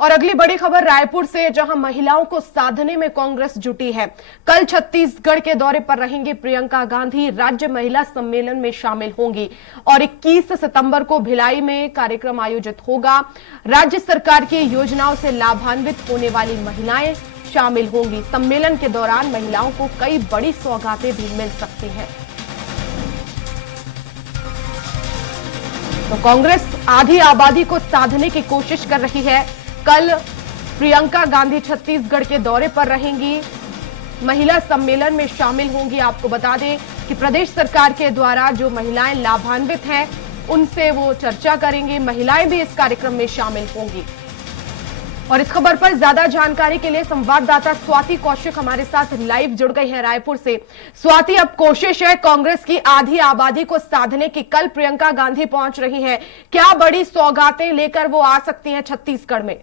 और अगली बड़ी खबर रायपुर से, जहां महिलाओं को साधने में कांग्रेस जुटी है। कल छत्तीसगढ़ के दौरे पर रहेंगी प्रियंका गांधी, राज्य महिला सम्मेलन में शामिल होंगी और 21 सितंबर को भिलाई में कार्यक्रम आयोजित होगा। राज्य सरकार की योजनाओं से लाभान्वित होने वाली महिलाएं शामिल होंगी। सम्मेलन के दौरान महिलाओं को कई बड़ी सौगातें भी मिल सकती हैं। तो कांग्रेस आधी आबादी को साधने की कोशिश कर रही है। कल प्रियंका गांधी छत्तीसगढ़ के दौरे पर रहेंगी, महिला सम्मेलन में शामिल होंगी। आपको बता दें कि प्रदेश सरकार के द्वारा जो महिलाएं लाभान्वित हैं उनसे वो चर्चा करेंगी। महिलाएं भी इस कार्यक्रम में शामिल होंगी। और इस खबर पर ज्यादा जानकारी के लिए संवाददाता स्वाति कौशिक हमारे साथ लाइव जुड़ गई है रायपुर से। स्वाति, अब कोशिश है कांग्रेस की आधी आबादी को साधने की। कल प्रियंका गांधी पहुंच रही हैं, क्या बड़ी सौगातें लेकर वो आ सकती हैं छत्तीसगढ़ में?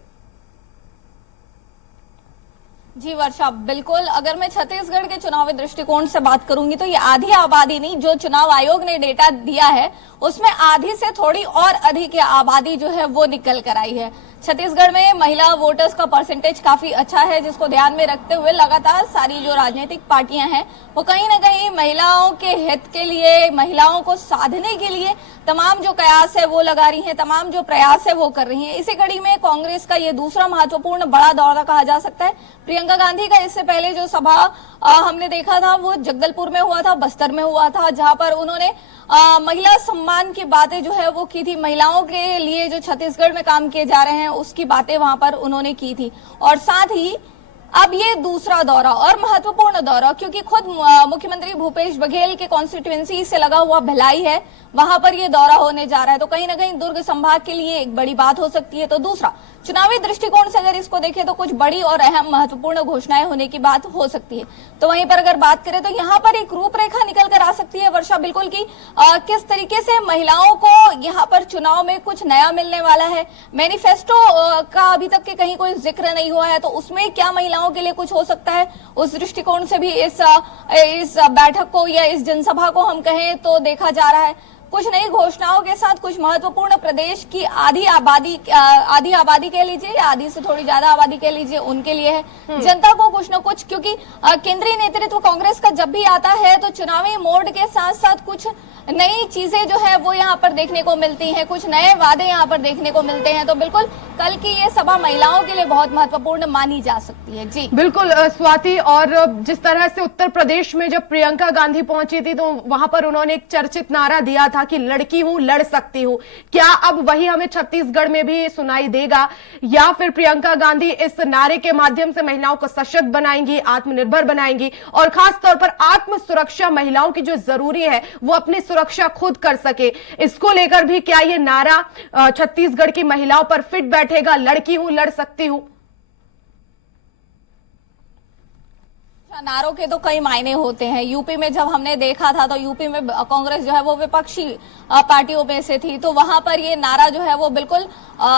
जी वर्षा, बिल्कुल। अगर मैं छत्तीसगढ़ के चुनावी दृष्टिकोण से बात करूंगी तो ये आधी आबादी नहीं, जो चुनाव आयोग ने डेटा दिया है उसमें आधी से थोड़ी और अधिक आबादी जो है वो निकल कर आई है। छत्तीसगढ़ में महिला वोटर्स का परसेंटेज काफी अच्छा है, जिसको ध्यान में रखते हुए लगातार सारी जो राजनीतिक पार्टियां हैं वो कहीं ना कहीं महिलाओं के हित के लिए, महिलाओं को साधने के लिए तमाम जो कयास है वो लगा रही हैं, तमाम जो प्रयास है वो कर रही हैं। इसी कड़ी में कांग्रेस का ये दूसरा महत्वपूर्ण बड़ा दौरा कहा जा सकता है। प्रियंका गांधी का इससे पहले जो सभा हमने देखा था वो जगदलपुर में हुआ था, बस्तर में हुआ था, जहां पर उन्होंने महिला सम्मान की बातें जो है वो की थी। महिलाओं के लिए जो छत्तीसगढ़ में काम किए जा रहे हैं उसकी बातें वहां पर उन्होंने की थी। और साथ ही अब ये दूसरा दौरा और महत्वपूर्ण दौरा, क्योंकि खुद मुख्यमंत्री भूपेश बघेल के कॉन्स्टिट्यूएंसी से लगा हुआ भिलाई है, वहां पर ये दौरा होने जा रहा है। तो कहीं ना कहीं दुर्ग संभाग के लिए एक बड़ी बात हो सकती है। तो दूसरा, चुनावी दृष्टिकोण से अगर इसको देखें तो कुछ बड़ी और अहम महत्वपूर्ण घोषणाएं होने की बात हो सकती है। तो वहीं पर अगर बात करें तो यहाँ पर एक रूपरेखा निकल कर आ सकती है वर्षा, बिल्कुल की किस तरीके से महिलाओं को यहाँ पर चुनाव में कुछ नया मिलने वाला है। मैनिफेस्टो का अभी तक के कहीं कोई जिक्र नहीं हुआ है, तो उसमें क्या महिलाओं के लिए कुछ हो सकता है, उस दृष्टिकोण से भी इस बैठक को या इस जनसभा को हम कहें तो देखा जा रहा है। कुछ नई घोषणाओं के साथ कुछ महत्वपूर्ण प्रदेश की आधी आबादी कह लीजिए या आधी से थोड़ी ज्यादा आबादी कह लीजिए, उनके लिए है। जनता को कुछ न कुछ, क्योंकि केंद्रीय नेतृत्व कांग्रेस का जब भी आता है तो चुनावी मोड के साथ साथ कुछ नई चीजें जो है वो यहाँ पर देखने को मिलती हैं, कुछ नए वादे यहाँ पर देखने को मिलते हैं। तो बिल्कुल कल की ये सभा महिलाओं के लिए बहुत महत्वपूर्ण मानी जा सकती है। जी बिल्कुल स्वाति, और जिस तरह से उत्तर प्रदेश में जब प्रियंका गांधी पहुंची थी तो वहां पर उन्होंने एक चर्चित नारा दिया था कि लड़की हूं, लड़ सकती हूं। क्या अब वही हमें छत्तीसगढ़ में भी सुनाई देगा, या फिर प्रियंका गांधी इस नारे के माध्यम से महिलाओं को सशक्त बनाएंगी, आत्मनिर्भर बनाएंगी और खास तौर पर आत्म सुरक्षा महिलाओं की जो जरूरी है वो अपनी सुरक्षा खुद कर सके, इसको लेकर भी क्या ये नारा छत्तीसगढ़ की महिलाओं पर फिट बैठेगा, लड़की हूं, लड़ सकती हूं? नारों के तो कई मायने होते हैं। यूपी में जब हमने देखा था तो यूपी में कांग्रेस जो है वो विपक्षी पार्टियों में से थी, तो वहां पर ये नारा जो है वो बिल्कुल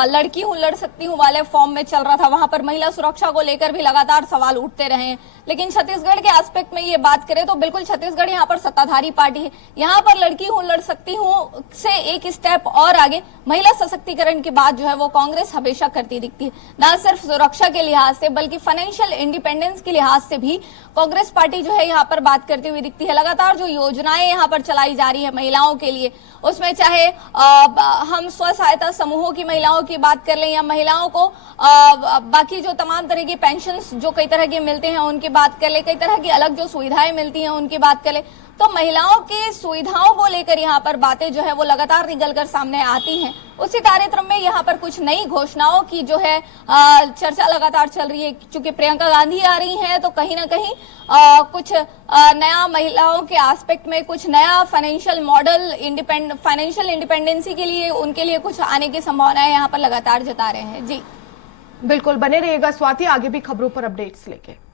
लड़की हूं, लड़ सकती हूं वाले फॉर्म में चल रहा था। वहां पर महिला सुरक्षा को लेकर भी लगातार सवाल उठते रहे। लेकिन छत्तीसगढ़ के एस्पेक्ट में ये बात करें तो बिल्कुल छत्तीसगढ़ यहाँ पर सत्ताधारी पार्टी है, यहाँ पर लड़की हूं, लड़ सकती हूं से एक स्टेप और आगे महिला सशक्तिकरण की बात जो है वो कांग्रेस हमेशा करती दिखती है। न सिर्फ सुरक्षा के लिहाज से बल्कि फाइनेंशियल इंडिपेंडेंस के लिहाज से भी कांग्रेस पार्टी जो है यहाँ पर बात करती हुई दिखती है। लगातार जो योजनाएं यहाँ पर चलाई जा रही है महिलाओं के लिए, उसमें चाहे हम स्व सहायता समूहों की महिलाओं की बात कर लें या महिलाओं को बाकी जो तमाम तरह की पेंशन्स जो कई तरह के मिलते हैं उनकी बात कर ले, कई तरह की अलग जो सुविधाएं मिलती हैं उनकी बात कर ले, तो महिलाओं की सुविधाओं को लेकर यहाँ पर बातें जो है वो लगातार निकल कर सामने आती हैं। उसी कार्यक्रम में यहाँ पर कुछ नई घोषणाओं की जो है चर्चा लगातार चल रही है। चूंकि प्रियंका गांधी आ रही हैं तो कहीं ना कहीं कुछ नया महिलाओं के एस्पेक्ट में, कुछ नया फाइनेंशियल मॉडल, फाइनेंशियल इंडिपेंडेंसी के लिए उनके लिए कुछ आने की संभावनाएं यहाँ पर लगातार जता रहे हैं। जी बिल्कुल, बने रहिएगा स्वाति, आगे भी खबरों पर अपडेट्स लेके।